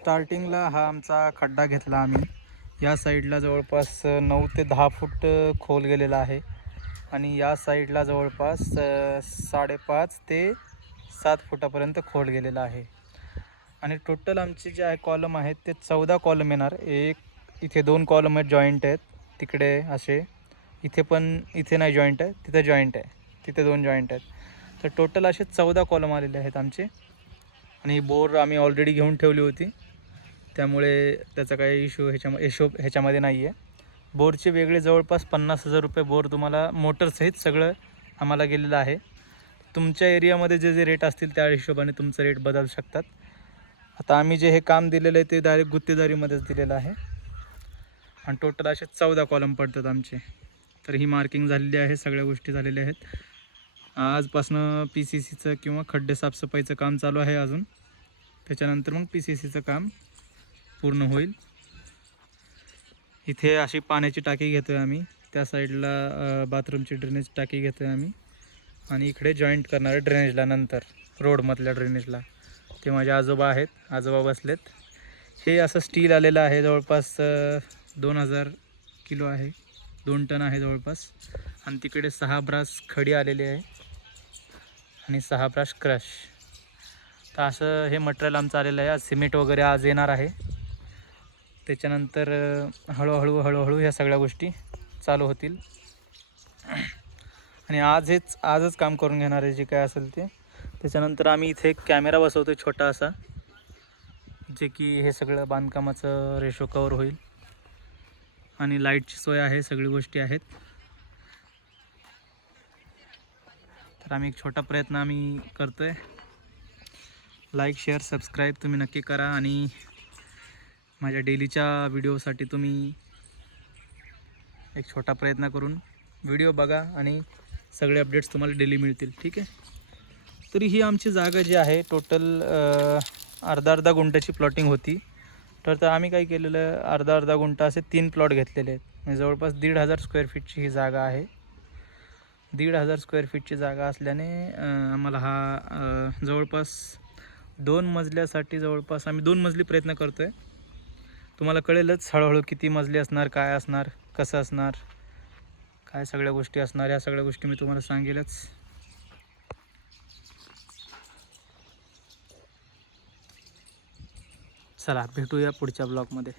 स्टार्टिंगला हा आमचा खड्डा घेतला आम्ही. या साईडला जवळपास 9 ते 10 फूट खोल गेलेला आहे आणि या साईडला जवळपास 5.5 ते 7 फुटापर्यंत खोल गेलेला आहे. आणि टोटल आमचे जे आहे कॉलम आहेत ते 14 कॉलम येणार. इथे 2 कॉलम आहेत, जॉईंट आहेत. तिकडे असे इथे पण, इथे नाही जॉईंट आहे, तिथे जॉईंट आहे, तिथे 2 जॉईंट आहेत. तर टोटल असे 14 कॉलम आलेले आहेत आमचे. आणि बोर आम्ही ऑलरेडी घेऊन ठेवली होती, त्यामुळे त्याचा काही ह्याच्यामध्ये नाही आहे. बोरचे वेगळे जवळपास 50,000 रुपये बोर तुम्हाला मोटरसहित सगळं आम्हाला गेलेलं आहे. तुमच्या एरियामध्ये जे जे रेट असतील त्या हिशोबाने तुमचं रेट बदलू शकतात. आता आम्ही जे हे काम दिलेलं आहे ते डायरेक्ट गुत्तेदारीमध्येच दिलेलं आहे आणि टोटल असे 14 कॉलम पडतात आमचे. तर ही मार्किंग झालेली आहे, सगळ्या गोष्टी झालेल्या आहेत. आजपासनं PCCचं किंवा खड्डे साफसफाईचं काम चालू आहे अजून. त्याच्यानंतर मग PCCचं काम पूर्ण होईल. इथे अशी पाण्याची टाकी घेतो आहे आम्ही, त्या साईडला बाथरूमची ड्रेनेज टाकी घेतो आहे आम्ही आणि इकडे जॉईंट करणार आहे ड्रेनेजला, नंतर रोडमधल्या ड्रेनेजला. ते माझे आजोबा आहेत, आजोबा बसलेत. हे असं स्टील आलेलं आहे, जवळपास 2000 किलो आहे, 2 टन आहे जवळपास. आणि तिकडे 6 ब्रास खडी आलेली आहे आणि 6 ब्रास क्रश. तर असं हे मटेरियल आमचं आलेलं आहे. आज सिमेंट वगैरे आज येणार आहे. त्याच्यानंतर हळूहळू ह्या सगळ्या गोष्टी चालू होतील आणि आजच काम करून घेणार आहे जे काय असेल ते. त्याच्यानंतर आम्ही इथे एक कॅमेरा बसवतो छोटा असा, जे की हे सगळं बांधकामाचं रेशो कवर होईल आणि लाईटची सोय आहे, सगळी गोष्टी आहेत. तर आम्ही एक छोटा प्रयत्न आम्ही करतो आहे. लाईक, शेअर, सबस्क्राईब तुम्ही नक्की करा आणि माझ्या डेलीच्या व्हिडिओसाठी तुम्ही एक छोटा प्रयत्न करून व्हिडिओ बघा आणि सगळे अपडेट्स तुम्हाला डेली मिळतील, ठीक आहे. तरी ही आमची जागा जी आहे टोटल अर्धा गुंठाची प्लॉटिंग होती. तर आम्ही काय केलेलं, अर्धा गुंठा असे 3 प्लॉट घेतलेले आहेत. म्हणजे जवळपास 1,500 स्क्वेअर फीटची ही जागा आहे. 1,500 स्क्वेअर फीटची जागा असल्याने आम्हाला हा जवळपास 2 मजल्यासाठी जवळपास आम्ही 2 मजली प्रयत्न करतो आहे. तुम्हाला कळेलच हळूहळू किती मजली असणार, काय असणार, कसं असणार, काय सगळ्या गोष्टी असणार, ह्या सगळ्या गोष्टी मी तुम्हाला सांगेलच. चला भेटूया पुढच्या ब्लॉगमध्ये.